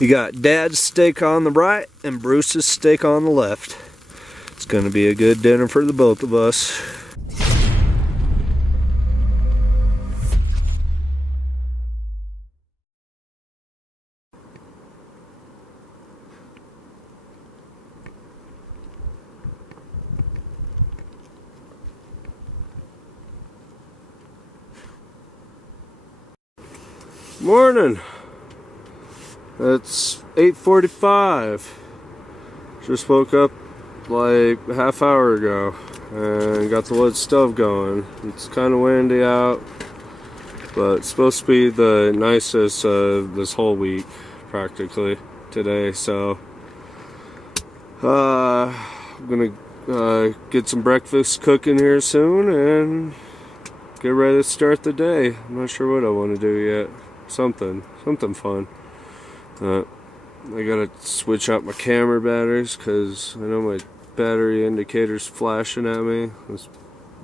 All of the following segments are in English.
You got Dad's steak on the right and Bruce's steak on the left. It's gonna be a good dinner for the both of us. Morning. It's 8:45. Just woke up like a half hour ago and got the wood stove going. It's kind of windy out, but it's supposed to be the nicest this whole week practically today. So I'm gonna get some breakfast cooking here soon and get ready to start the day. I'm not sure what I want to do yet. Something fun. I gotta switch out my camera batteries because I know my battery indicator's flashing at me. I've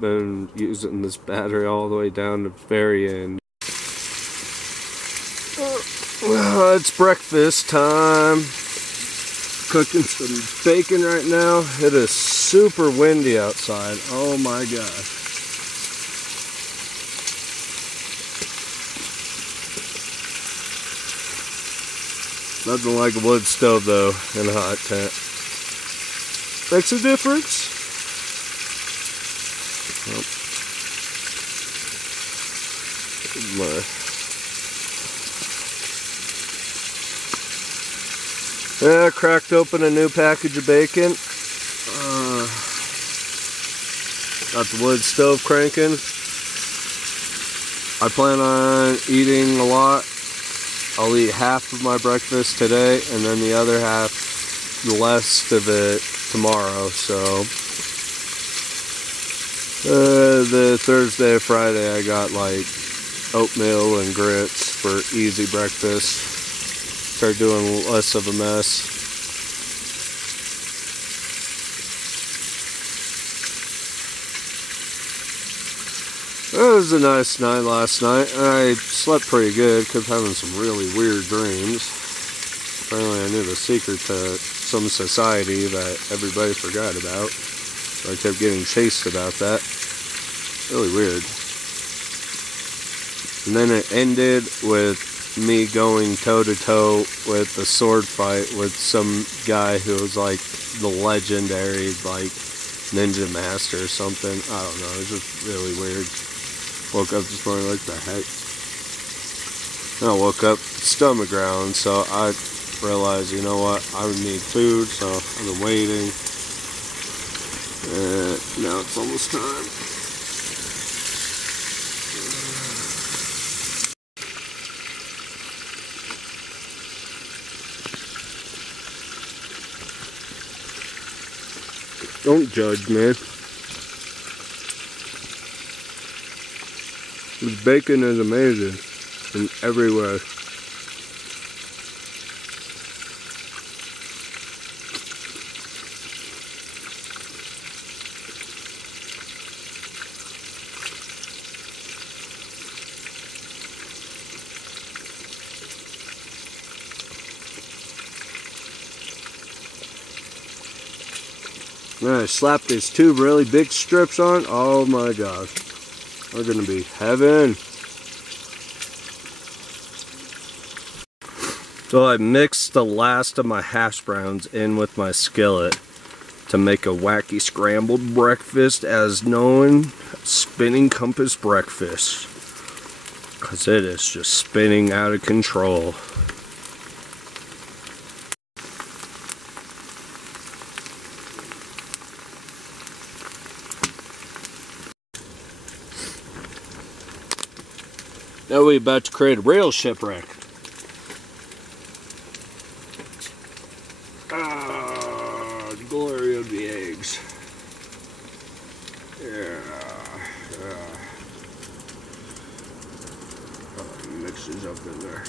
been using this battery all the way down to the very end. It's breakfast time. Cooking some bacon right now. It is super windy outside. Oh my gosh. Nothing like a wood stove though in a hot tent. Makes a difference. Yeah, I cracked open a new package of bacon. Got the wood stove cranking. I plan on eating a lot. I'll eat half of my breakfast today and then the other half, the rest of it tomorrow. So the Thursday, Friday I got like oatmeal and grits for easy breakfast. Start doing less of a mess. It was a nice night last night. I slept pretty good, kept having some really weird dreams. Apparently I knew the secret to some society that everybody forgot about. So I kept getting chased about that. Really weird. And then it ended with me going toe to toe with a sword fight with some guy who was like the legendary like ninja master or something. I don't know, it was just really weird. Woke up this morning like, the heck? And I woke up, stomach growling, so I realized, you know what, I would need food, so I've been waiting. And now it's almost time. Don't judge, man. This bacon is amazing in every way. I slapped these two really big strips on. Oh my gosh. They're gonna be heaven. So I mixed the last of my hash browns in with my skillet to make a wacky scrambled breakfast, as known spinning compass breakfast. Cause it is just spinning out of control. Now we're about to create a real shipwreck. The glory of the eggs. Yeah. Mix these up in there.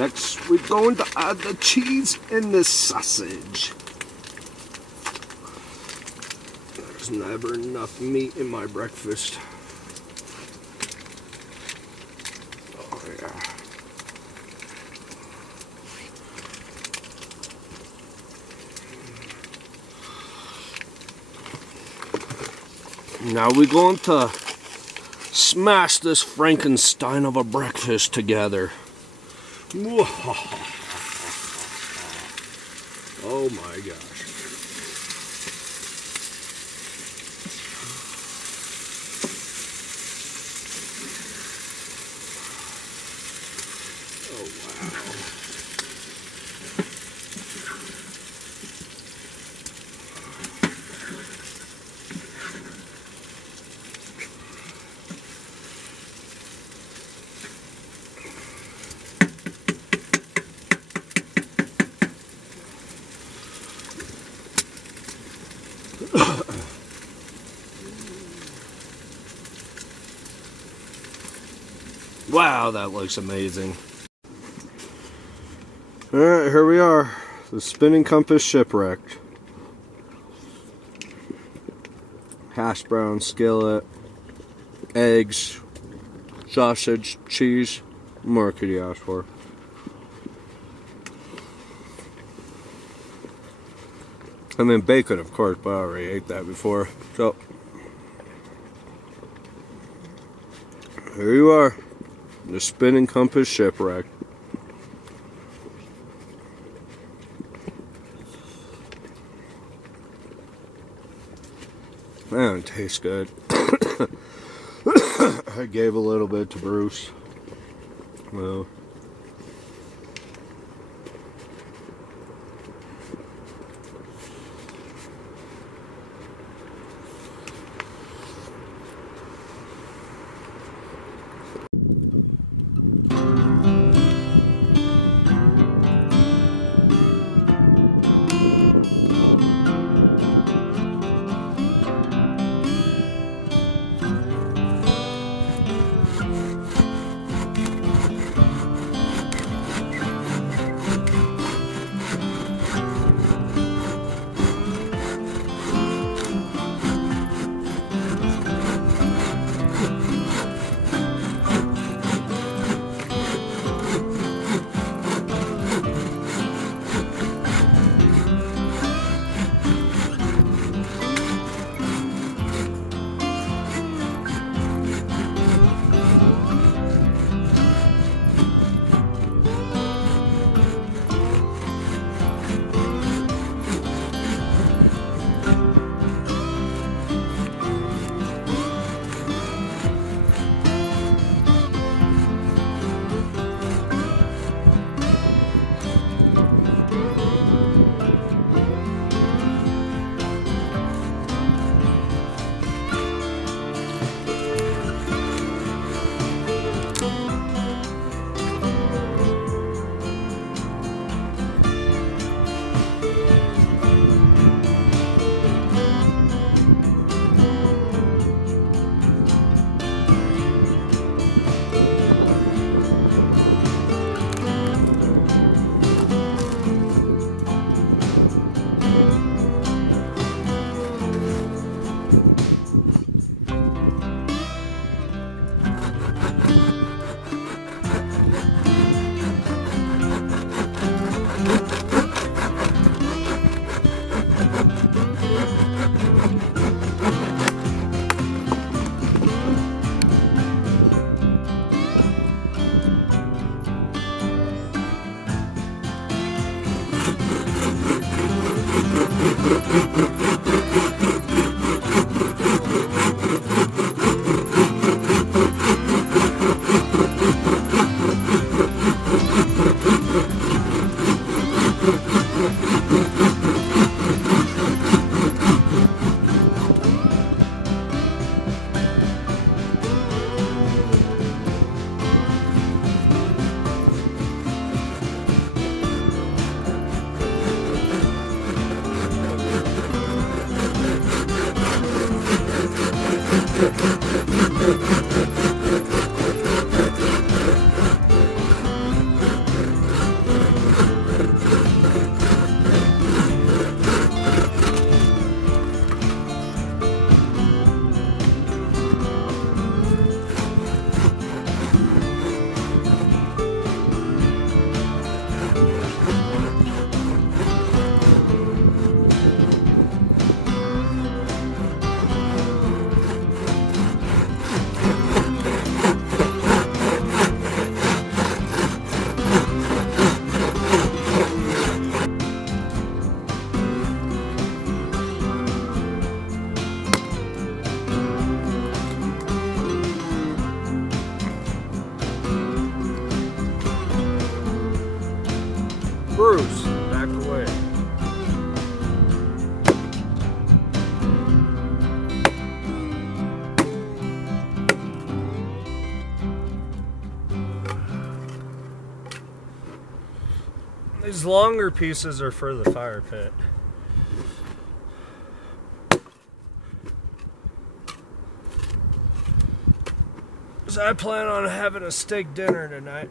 Next, we're going to add the cheese and the sausage. There's never enough meat in my breakfast. Oh, yeah. Now we're going to smash this Frankenstein of a breakfast together. Oh my gosh. Oh wow. Wow, that looks amazing. Alright, here we are. The Spinning Compass Shipwrecked. Hash brown skillet, eggs, sausage, cheese. What more could you ask for? I mean bacon, of course, but I already ate that before. So, here you are. The Spinning Compass Shipwreck. Man, it tastes good. I gave a little bit to Bruce. Well. Bruce, back away. These longer pieces are for the fire pit. So I plan on having a steak dinner tonight.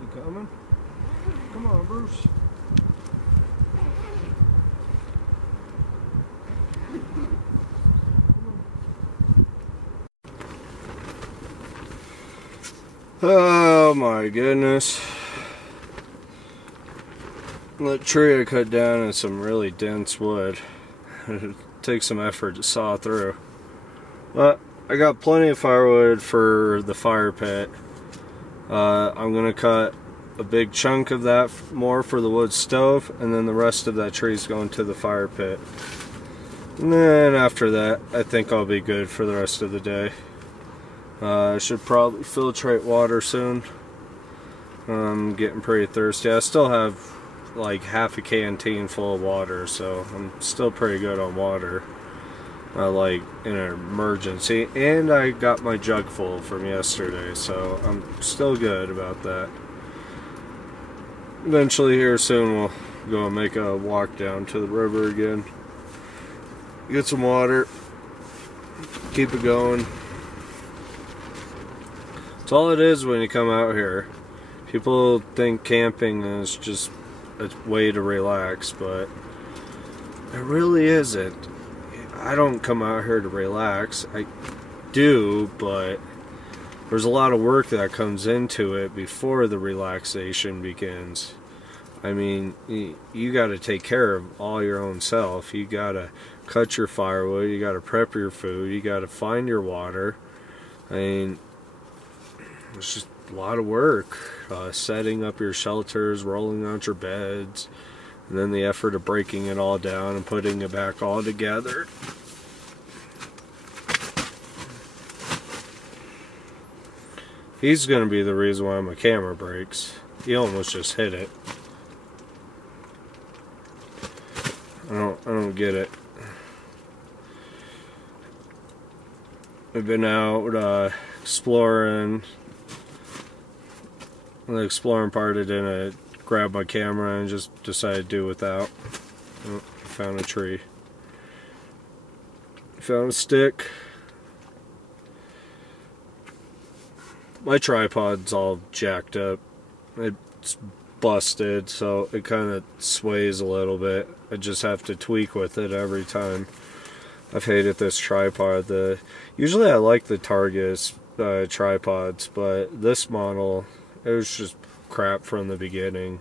You coming? Come on, Bruce. Oh my goodness. That tree I cut down is some really dense wood. It takes some effort to saw through. But I got plenty of firewood for the fire pit. I'm going to cut a big chunk of that more for the wood stove, and then the rest of that tree is going to the fire pit. And then after that, I think I'll be good for the rest of the day. I should probably filtrate water soon. I'm getting pretty thirsty. I still have like half a canteen full of water, so I'm still pretty good on water. Like in an emergency, and I got my jug full from yesterday, so I'm still good about that. Eventually here soon we'll go and make a walk down to the river again, get some water, keep it going. That's all it is when you come out here. People think camping is just a way to relax, but it really isn't. I don't come out here to relax. I do, but there's a lot of work that comes into it before the relaxation begins. I mean, you got to take care of all your own self. You got to cut your firewood, you got to prep your food, you got to find your water. I mean, it's just a lot of work. Setting up your shelters, rolling out your beds, and then the effort of breaking it all down and putting it back all together. He's gonna be the reason why my camera breaks. He almost just hit it. I don't get it. We've been out exploring. The exploring part, I didn't grab my camera and just decided to do without. Oh, found a tree. Found a stick. My tripod's all jacked up. It's busted, so it kind of sways a little bit. I just have to tweak with it every time. I've hated this tripod. Usually I like the Targus tripods, but this model, it was just crap from the beginning.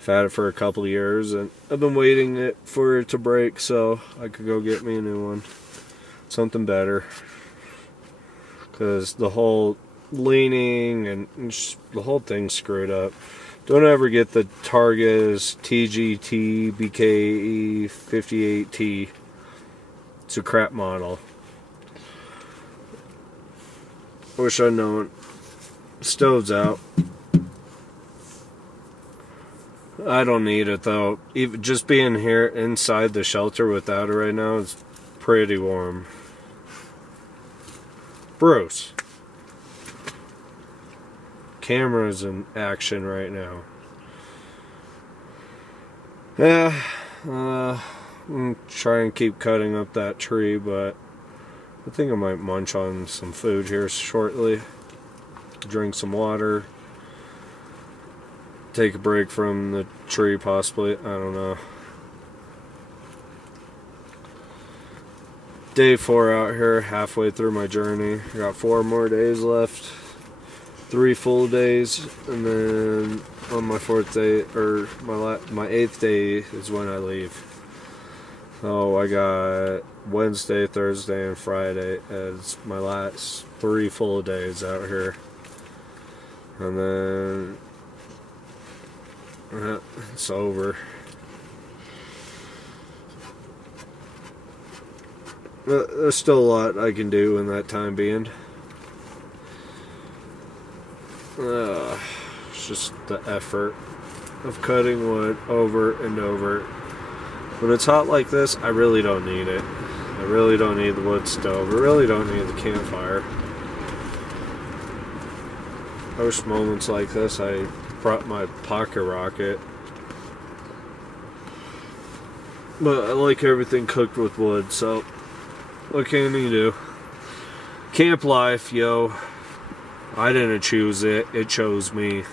I've had it for a couple of years, and I've been waiting for it to break so I could go get me a new one. Something better. Because the whole leaning and just the whole thing's screwed up. Don't ever get the Targus TGT BKE 58T. It's a crap model. Wish I'd known. Stove's out. I don't need it though. Even just being here inside the shelter without it right now is pretty warm. Bruce. Camera's in action right now. Yeah, I'm trying to keep cutting up that tree, but I think I might munch on some food here shortly. Drink some water. Take a break from the tree possibly, I don't know. Day 4 out here, halfway through my journey. I got 4 more days left. 3 full days, and then on my 4th day, or my 8th day is when I leave. So I got Wednesday, Thursday, and Friday as my last 3 full days out here. And then it's over. But there's still a lot I can do in that time being. It's just the effort of cutting wood over and over. When it's hot like this, I really don't need it. I really don't need the wood stove. I really don't need the campfire. Most moments like this, I brought my pocket rocket. But I like everything cooked with wood, so what can you do? Camp life, yo. I didn't choose it, it chose me.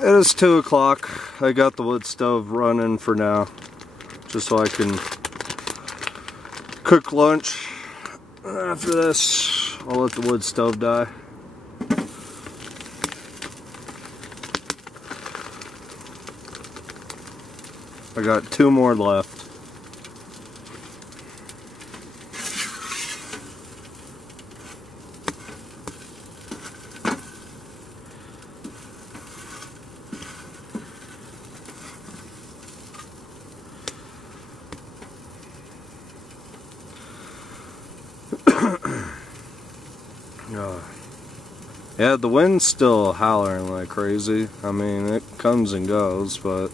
It is 2 o'clock. I got the wood stove running for now, just so I can cook lunch. After this, I'll let the wood stove die. I got 2 more left. Yeah, the wind's still howling like crazy. I mean, it comes and goes, but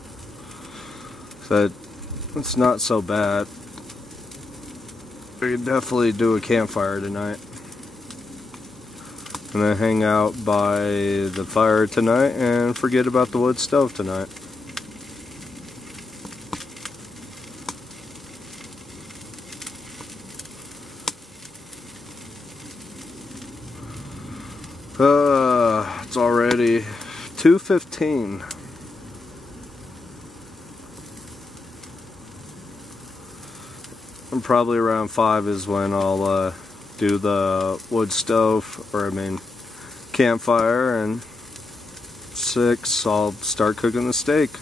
it's not so bad. We could definitely do a campfire tonight. And then hang out by the fire tonight and forget about the wood stove tonight. It's already 2:15. And probably around 5 is when I'll do the wood stove, or I mean campfire, and 6 I'll start cooking the steak.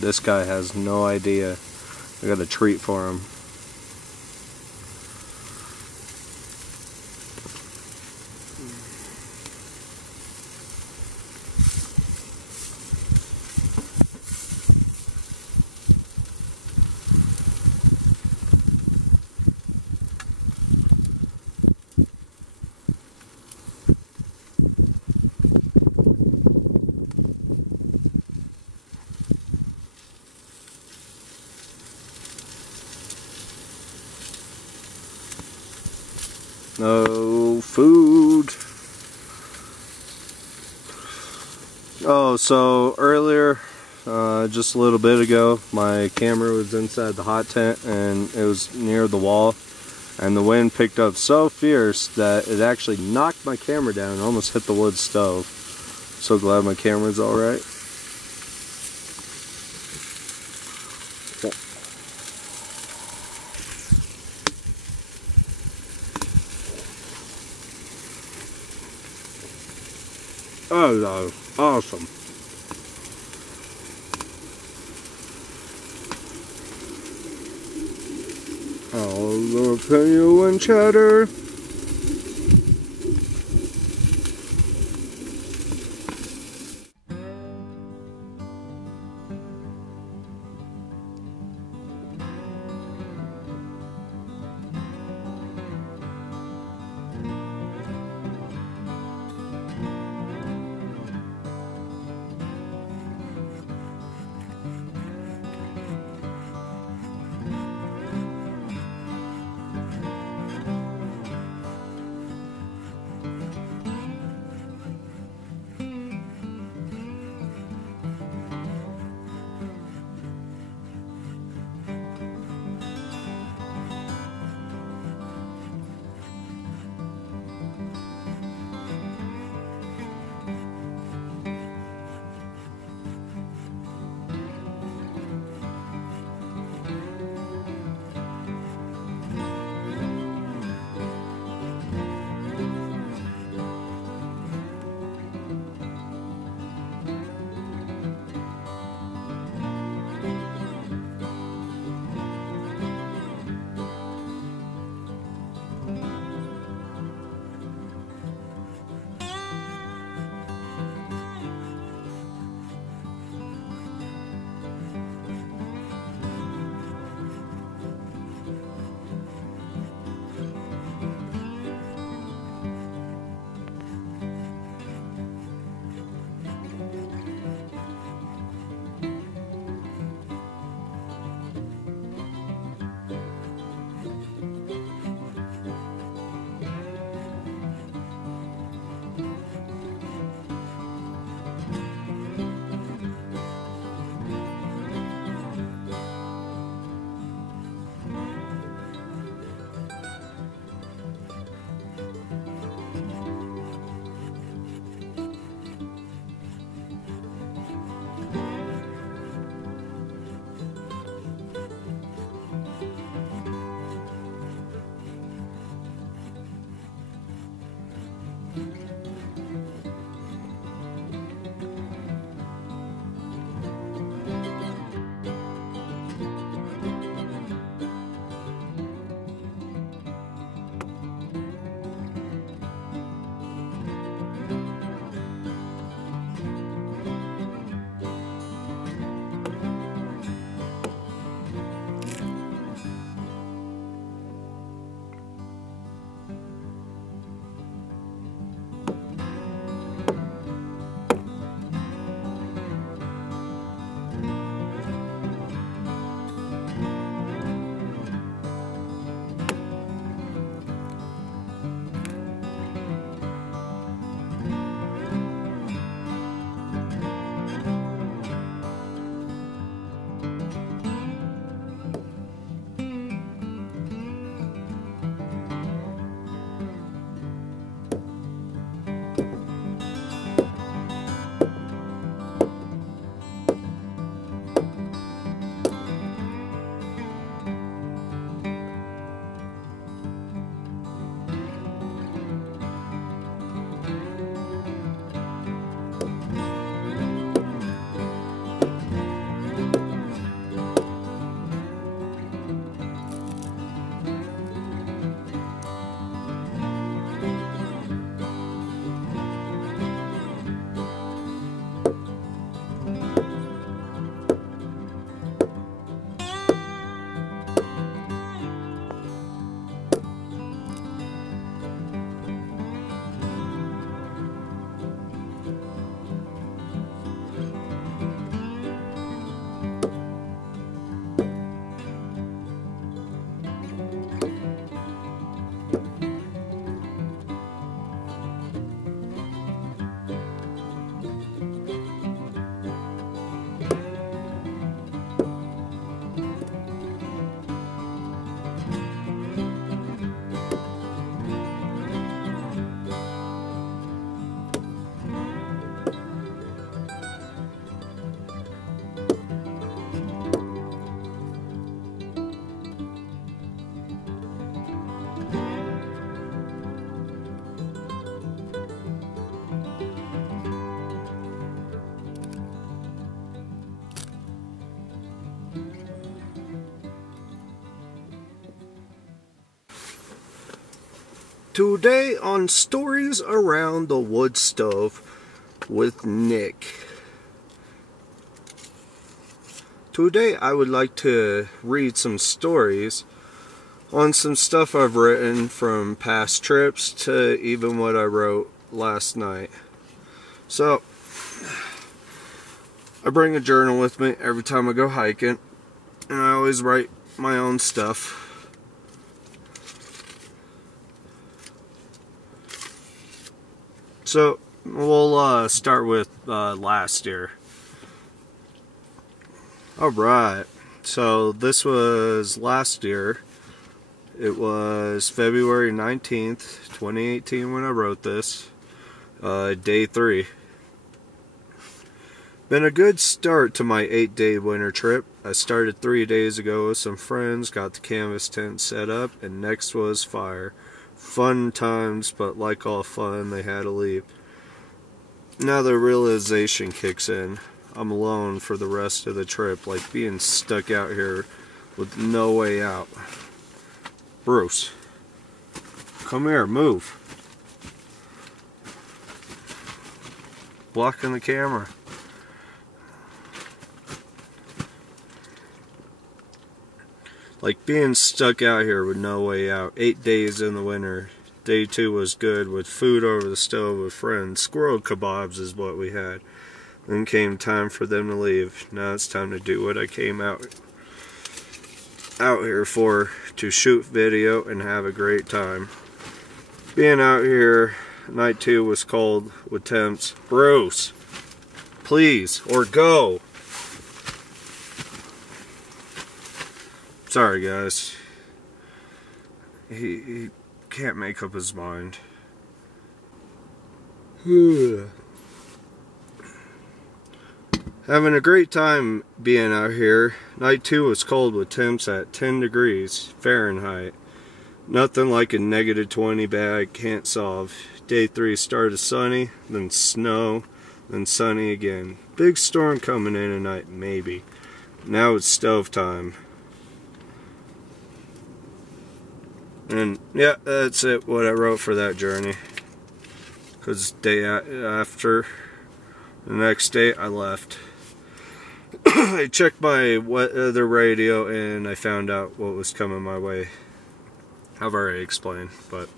This guy has no idea. I got a treat for him. No food. Oh, so earlier, just a little bit ago, my camera was inside the hot tent and it was near the wall, and the wind picked up so fierce that it actually knocked my camera down and almost hit the wood stove. So glad my camera's alright. Oh, that was awesome. Jalapeno and cheddar. Today on Stories Around the Wood Stove with Nick. Today I would like to read some stories on some stuff I've written from past trips to even what I wrote last night. So, I bring a journal with me every time I go hiking, and I always write my own stuff. So, we'll start with last year. Alright, so this was last year. It was February 19th, 2018 when I wrote this. Day 3. Been a good start to my 8-day winter trip. I started 3 days ago with some friends, got the canvas tent set up, and next was fire. Fun times, but like all fun, they had to leave. Now the realization kicks in. I'm alone for the rest of the trip, like being stuck out here with no way out. Bruce, come here, move. Blocking the camera. Like being stuck out here with no way out. 8 days in the winter. Day 2 was good with food over the stove with friends. Squirrel kebabs is what we had. Then came time for them to leave. Now it's time to do what I came out here for, to shoot video and have a great time. Being out here, night 2 was cold with temps. Bruce, please, or go. Sorry guys. He can't make up his mind. Having a great time being out here. Night 2 was cold with temps at 10 degrees Fahrenheit. Nothing like a negative 20 bag can't solve. Day 3 started sunny, then snow, then sunny again. Big storm coming in tonight, maybe. Now it's stove time. And yeah, that's it, what I wrote for that journey. Because day after, the next day I left. I checked my weather radio and I found out what was coming my way. I've already explained, but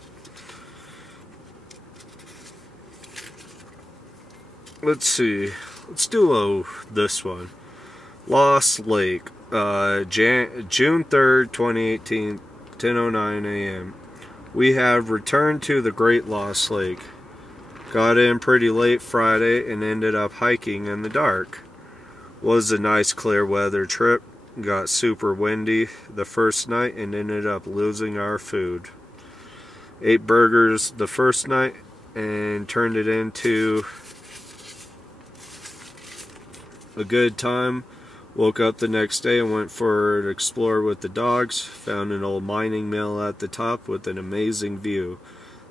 let's see. Let's do this one. Lost Lake, June 3rd, 2018, 10:09 a.m. We have returned to the Great Lost Lake. Got in pretty late Friday and ended up hiking in the dark. Was a nice clear weather trip. Got super windy the first night and ended up losing our food. Ate burgers the first night and turned it into a good time. Woke up the next day and went for an explore with the dogs. Found an old mining mill at the top with an amazing view.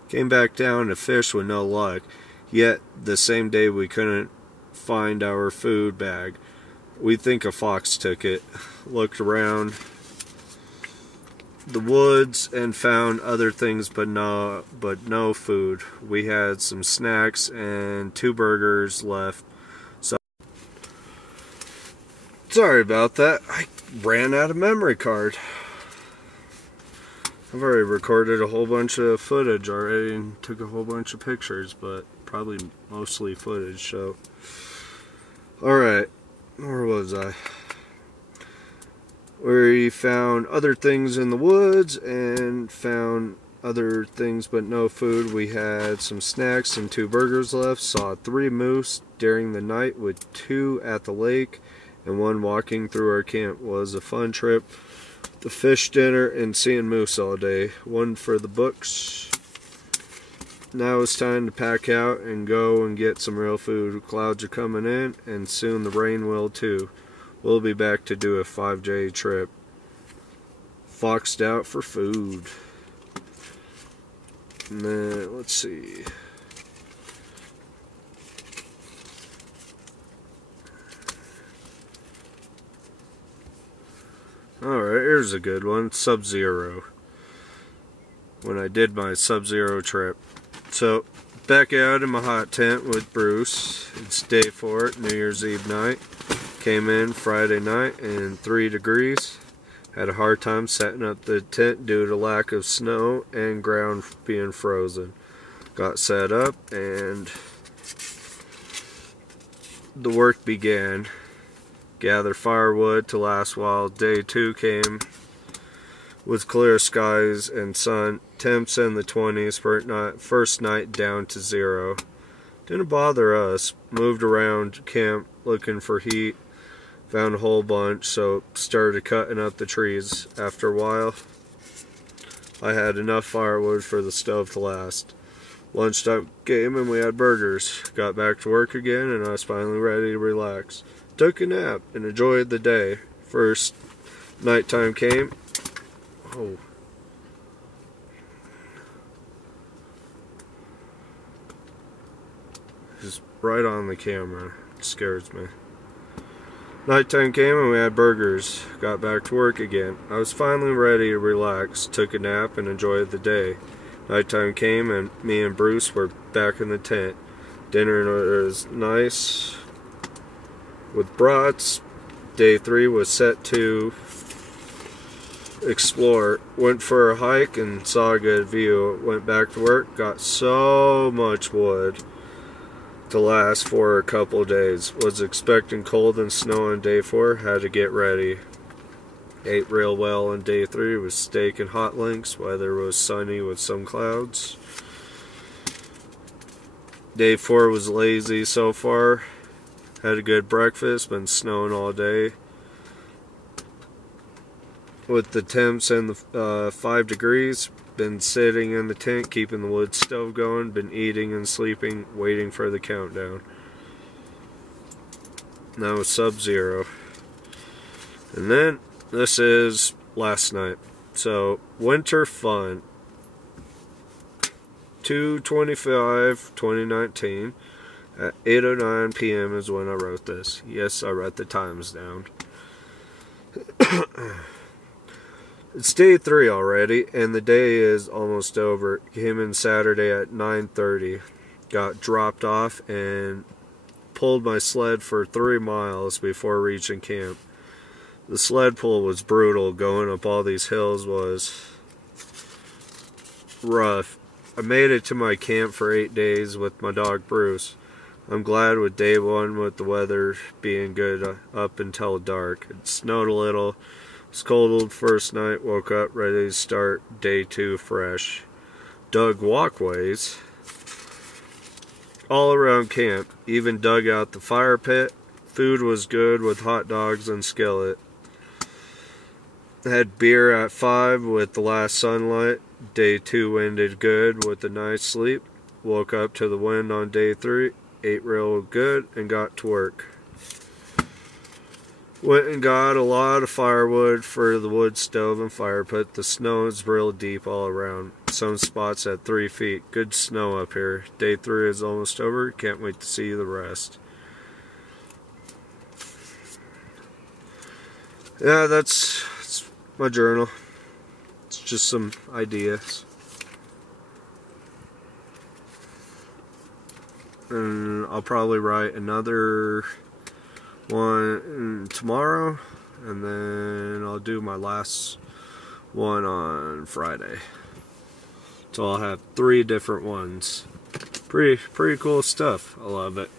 Came back down to fish with no luck. Yet the same day we couldn't find our food bag. We think a fox took it. Looked around the woods and found other things but no food. We had some snacks and 2 burgers left. Sorry about that. I ran out of memory card. I've already recorded a whole bunch of footage already and took a whole bunch of pictures, but probably mostly footage, so. Alright, where was I? We found other things in the woods and found other things but no food. We had some snacks and 2 burgers left. Saw 3 moose during the night with 2 at the lake and 1 walking through our camp. Was a fun trip. The fish dinner and seeing moose all day. 1 for the books. Now it's time to pack out and go and get some real food. Clouds are coming in and soon the rain will too. We'll be back to do a 5-day trip. Foxed out for food. And then, let's see. Alright, here's a good one. Sub-Zero. when I did my Sub-Zero trip. So, back out in my hot tent with Bruce. It's day 4, New Year's Eve night. Came in Friday night and 3 degrees. Had a hard time setting up the tent due to lack of snow and ground being frozen. Got set up and the work began. Gather firewood to last while day 2 came with clear skies and sun. Temps in the 20s, first night down to 0. Didn't bother us. Moved around camp looking for heat. Found a whole bunch, so started cutting up the trees. After a while, I had enough firewood for the stove to last. Lunchtime came and we had burgers. Got back to work again and I was finally ready to relax. Took a nap and enjoyed the day. First nighttime came. Oh. Just right on the camera. It scares me. Nighttime came and we had burgers. Got back to work again. I was finally ready to relax. Took a nap and enjoyed the day. Nighttime came and me and Bruce were back in the tent. Dinner was nice with brats. Day 3 was set to explore. Went for a hike and saw a good view. Went back to work. Got so much wood to last for a couple days. Was expecting cold and snow on day 4. Had to get ready. Ate real well on day 3 with steak and hot links. Weather was sunny with some clouds. Day 4 was lazy so far. Had a good breakfast. Been snowing all day. With the temps in the 5 degrees. Been sitting in the tent keeping the wood stove going. Been eating and sleeping. Waiting for the countdown. Now Sub-Zero. And then this is last night. So, winter fun. 2/25/2019 at 8:09 p.m. is when I wrote this. Yes, I wrote the times down. It's day 3 already, and the day is almost over. Came in Saturday at 9:30. Got dropped off and pulled my sled for 3 miles before reaching camp. The sled pull was brutal. Going up all these hills was rough. I made it to my camp for 8 days with my dog Bruce. I'm glad with day 1 with the weather being good up until dark. It snowed a little. It was cold first night. Woke up ready to start day 2 fresh. Dug walkways all around camp. Even dug out the fire pit. Food was good with hot dogs and skillet. Had beer at 5 with the last sunlight. Day 2 ended good with a nice sleep. Woke up to the wind on day 3. Ate real good and got to work. Went and got a lot of firewood for the wood stove and fire pit. The snow is real deep all around. Some spots at 3 feet. Good snow up here. Day 3 is almost over. Can't wait to see the rest. Yeah, that's my journal. It's just some ideas. And I'll probably write another one tomorrow, and then I'll do my last one on Friday. So I'll have 3 different ones. Pretty cool stuff. I love it.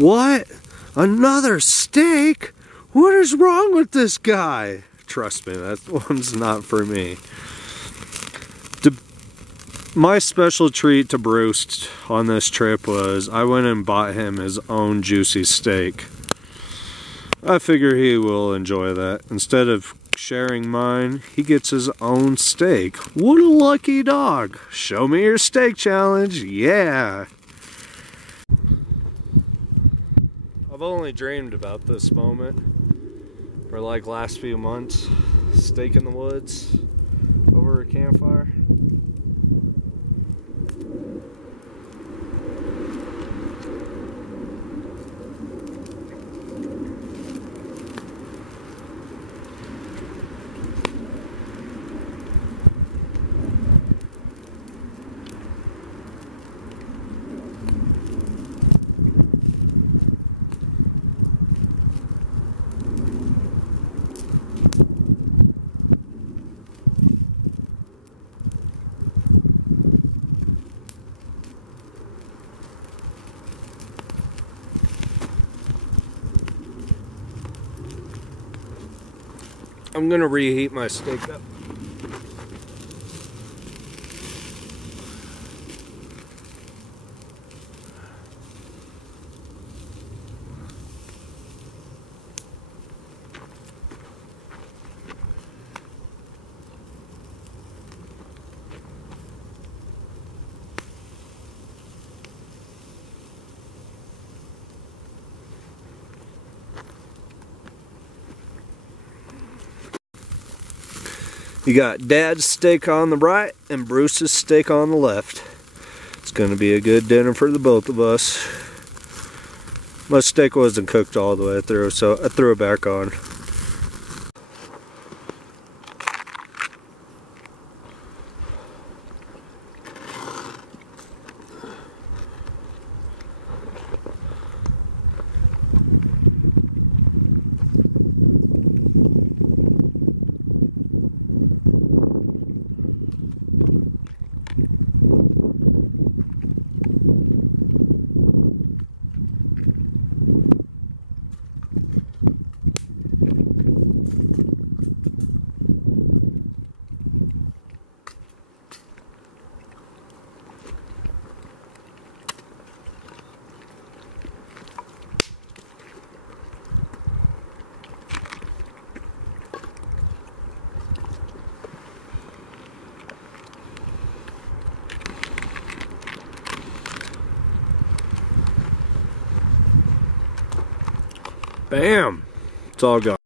What? Another steak? What is wrong with this guy? Trust me, that one's not for me. My special treat to Bruce on this trip was I went and bought him his own juicy steak. I figure he will enjoy that. Instead of sharing mine, he gets his own steak. What a lucky dog. Show me your steak challenge. Yeah. I've only dreamed about this moment for like last few months. Steak in the woods over a campfire. I'm gonna reheat my steak up. You got Dad's steak on the right and Bruce's steak on the left. It's going to be a good dinner for the both of us. My steak wasn't cooked all the way through, so I threw it back on. Bam! It's all gone.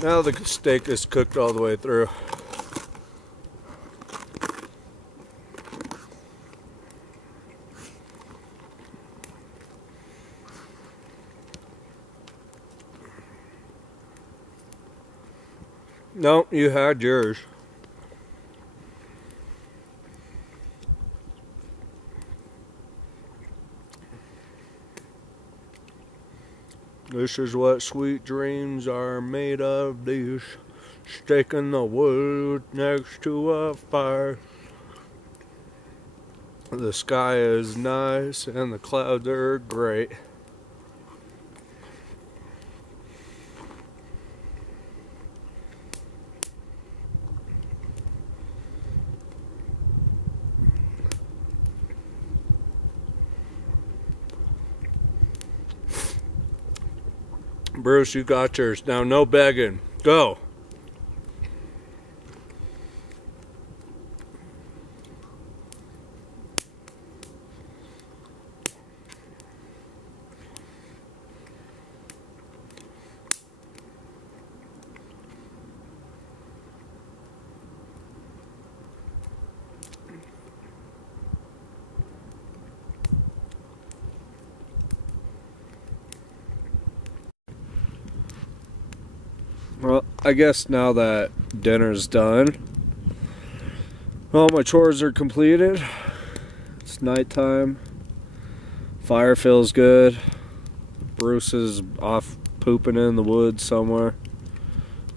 Now the steak is cooked all the way through. No, you had yours. This is what sweet dreams are made of, these steak in the wood next to a fire. The sky is nice and the clouds are great. Bruce, you got yours. Now, no begging. Go. Well, I guess now that dinner's done, all my chores are completed. It's nighttime. Fire feels good. Bruce is off pooping in the woods somewhere.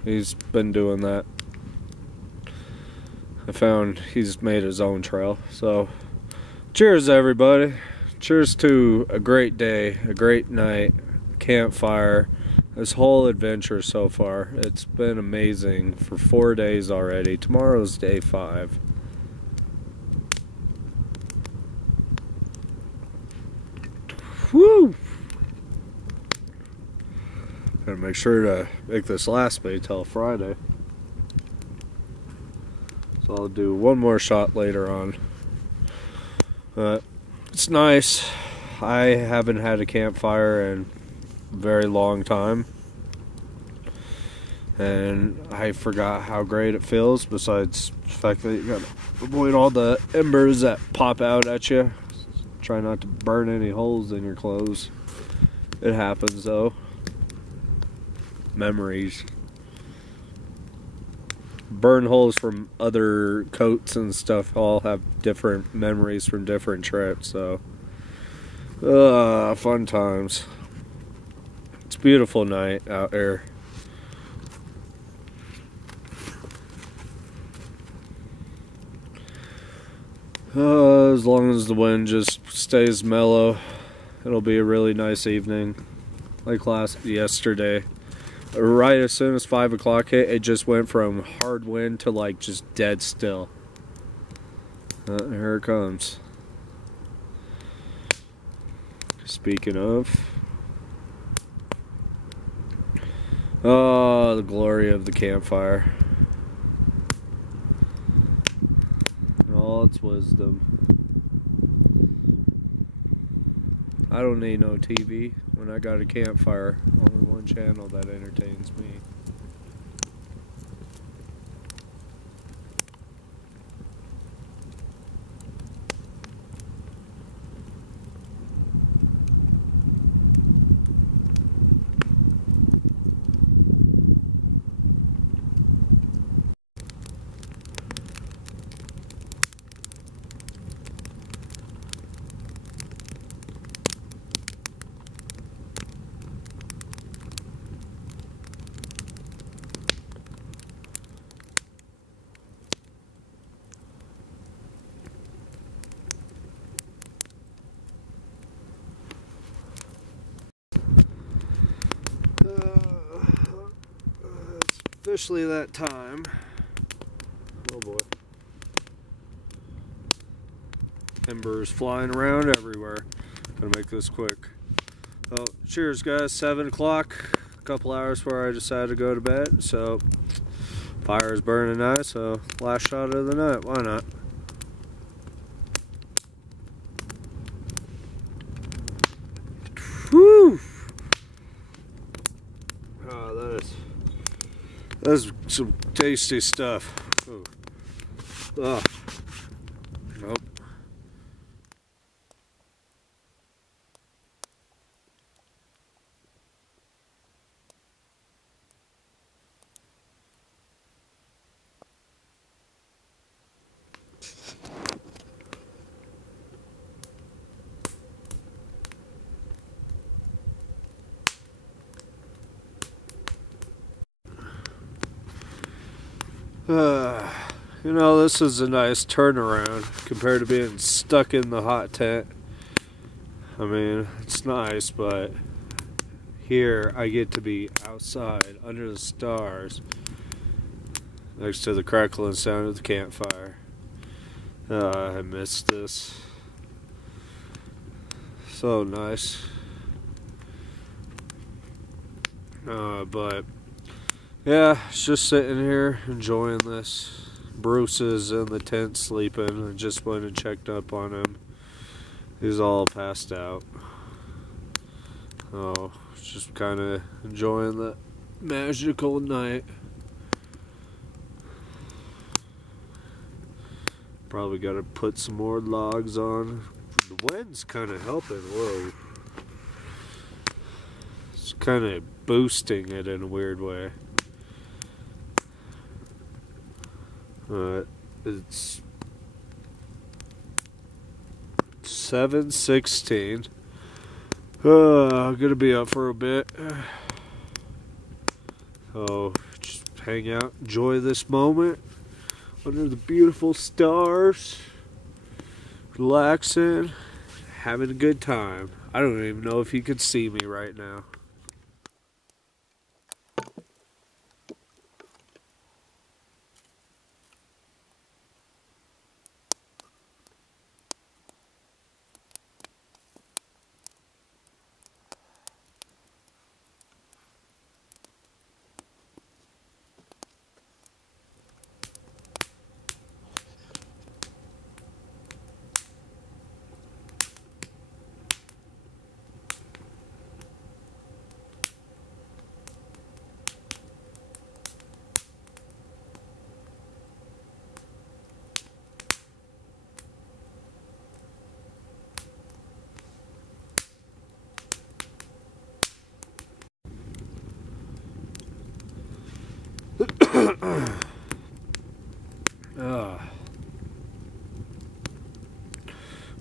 He's been doing that. I found he's made his own trail. So, cheers everybody. Cheers to a great day, a great night, campfire. This whole adventure so far, it's been amazing for 4 days already. Tomorrow's day 5. Woo! Gotta make sure to make this last bait till Friday. So I'll do one more shot later on. It's nice. I haven't had a campfire in a very long time. And I forgot how great it feels, besides the fact that you gotta avoid all the embers that pop out at you. Try not to burn any holes in your clothes. It happens though. Memories. Burn holes from other coats and stuff all have different memories from different trips, so fun times. It's a beautiful night out here. As long as the wind just stays mellow, it'll be a really nice evening. Like yesterday. Right as soon as 5 o'clock hit, it just went from hard wind to like just dead still. Here it comes. Speaking of, oh, the glory of the campfire. And all its wisdom. I don't need no TV when I got a campfire. Only one channel that entertains me. It's officially that time. Oh boy. Embers flying around everywhere. Gonna make this quick. Oh, cheers guys, 7 o'clock. A couple hours before I decided to go to bed. So, fire's burning nice, so last shot of the night, why not? Whew! Oh, that's some tasty stuff. Ooh. Oh. Nope. You know, this is a nice turnaround compared to being stuck in the hot tent. I mean, it's nice, but here I get to be outside under the stars next to the crackling sound of the campfire. I miss this. So nice. But yeah, it's just sitting here enjoying this. Bruce is in the tent sleeping. I just went and checked up on him. He's all passed out. Oh, just kind of enjoying the magical night. Probably got to put some more logs on. The wind's kind of helping. Whoa. It's kind of boosting it in a weird way. It's 7:16. I'm gonna be up for a bit. So just hang out, enjoy this moment. under the beautiful stars, relaxing, having a good time. I don't even know if you could see me right now.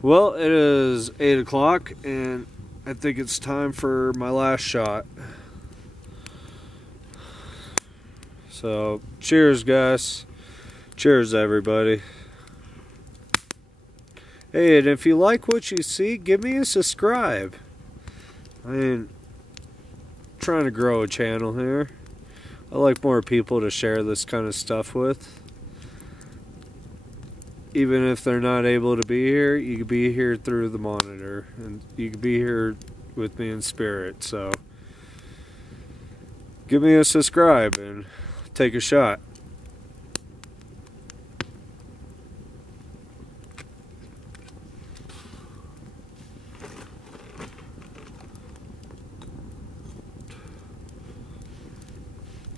Well, it is 8 o'clock, and I think it's time for my last shot. So, cheers, guys. Cheers, everybody. Hey, and if you like what you see, give me a subscribe. I mean, trying to grow a channel here. I like more people to share this kind of stuff with. Even if they're not able to be here, you can be here through the monitor, and you can be here with me in spirit. So give me a subscribe and take a shot.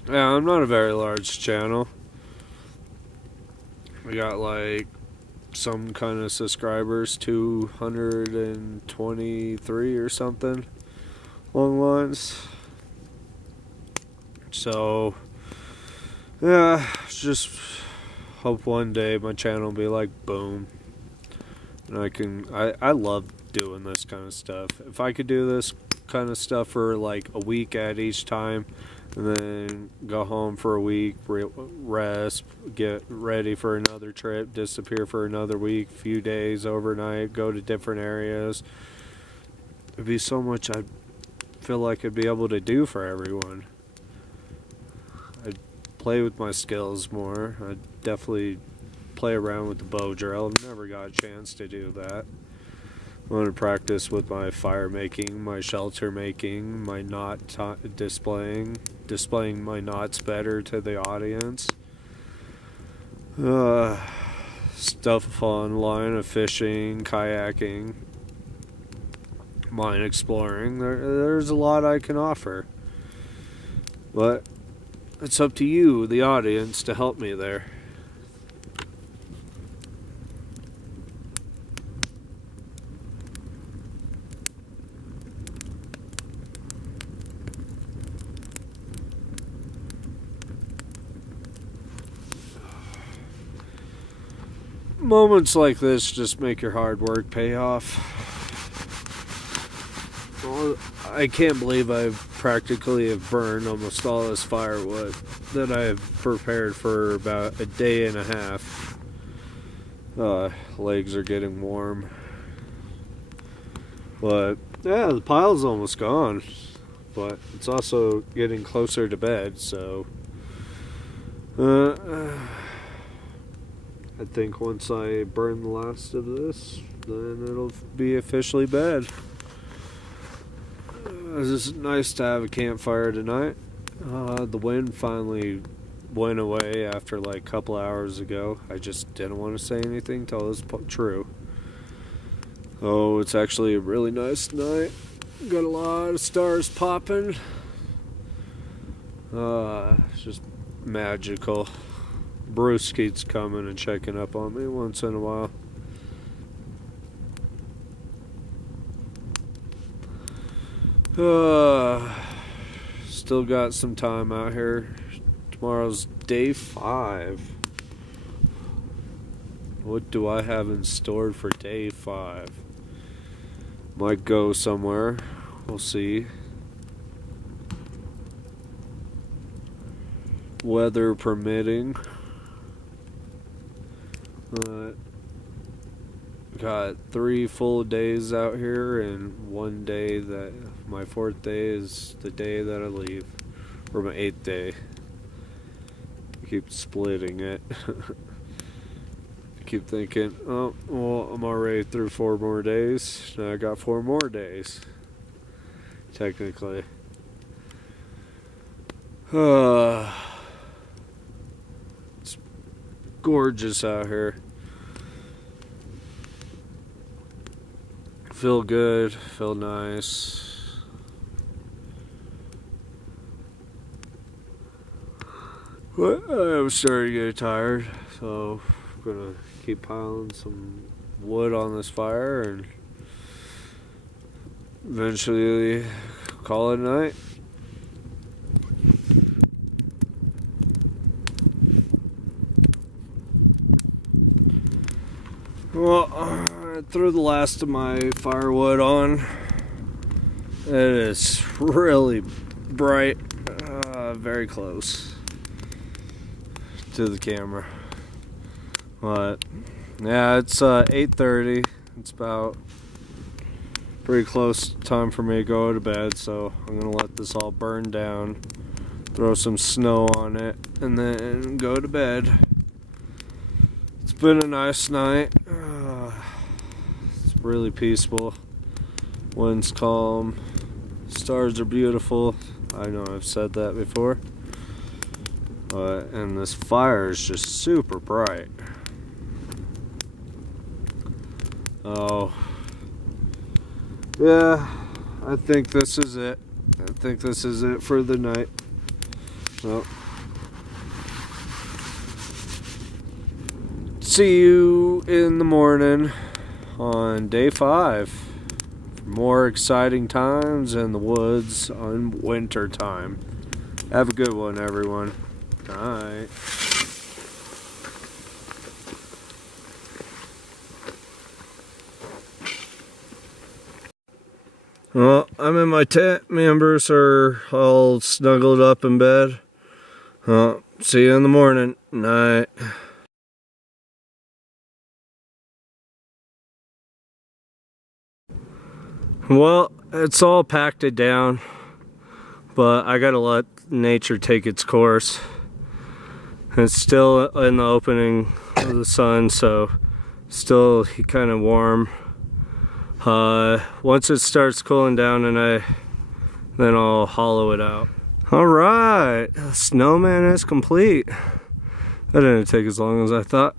Yeah, I'm not a very large channel. I got like some kind of subscribers, 223 or something along lines. So yeah, just hope one day my channel will be like boom, and I love doing this kind of stuff. If I could do this kind of stuff for like a week at each time, and then go home for a week, rest, get ready for another trip, disappear for another week, few days, overnight, go to different areas. It'd be so much I feel like I'd be able to do for everyone. I'd play with my skills more. I'd definitely play around with the bow drill. I've never got a chance to do that. I want to practice with my fire making, my shelter making, my knot displaying my knots better to the audience. Stuff online of fishing, kayaking, mine exploring. There's a lot I can offer. But it's up to you, the audience, to help me there. Moments like this just make your hard work pay off. Well, I can't believe I've practically have burned almost all this firewood that I've prepared for about a day and a half. Legs are getting warm. But yeah, the pile's almost gone. But it's also getting closer to bed, so I think once I burn the last of this, then it'll be officially bed. It's nice to have a campfire tonight. The wind finally went away after like a couple hours ago. I just didn't want to say anything till it was true. Oh, it's actually a really nice night. Got a lot of stars popping. It's just magical. Bruce keeps coming and checking up on me once in a while. Still got some time out here. Tomorrow's day 5. What do I have in store for day 5? Might go somewhere. We'll see. Weather permitting. Got 3 full days out here, and one day that my 4th day is the day that I leave, or my 8th day. I keep splitting it. I keep thinking, oh, well, I'm already through 4 more days. Now I got 4 more days, technically. It's gorgeous out here. Feel good, feel nice. But I'm starting to get tired, so I'm gonna keep piling some wood on this fire and eventually call it a night. Well, I threw the last of my firewood on. It is really bright, very close to the camera. But yeah, it's 8:30. It's about pretty close time for me to go to bed, so I'm gonna let this all burn down, throw some snow on it, and then go to bed. It's been a nice night. It's really peaceful. Wind's calm. Stars are beautiful. I know I've said that before. And this fire is just super bright. Oh. Yeah, I think this is it. I think this is it for the night. Well, see you in the morning on day 5 for more exciting times in the woods on winter time. Have a good one, everyone. All right. Well, I'm in my tent. Members are all snuggled up in bed. See you in the morning. Night. Well, it's all packed it down, but I gotta let nature take its course. It's still in the opening of the sun, so still kind of warm. Once it starts cooling down, then I'll hollow it out. All right, the snowman is complete. That didn't take as long as I thought.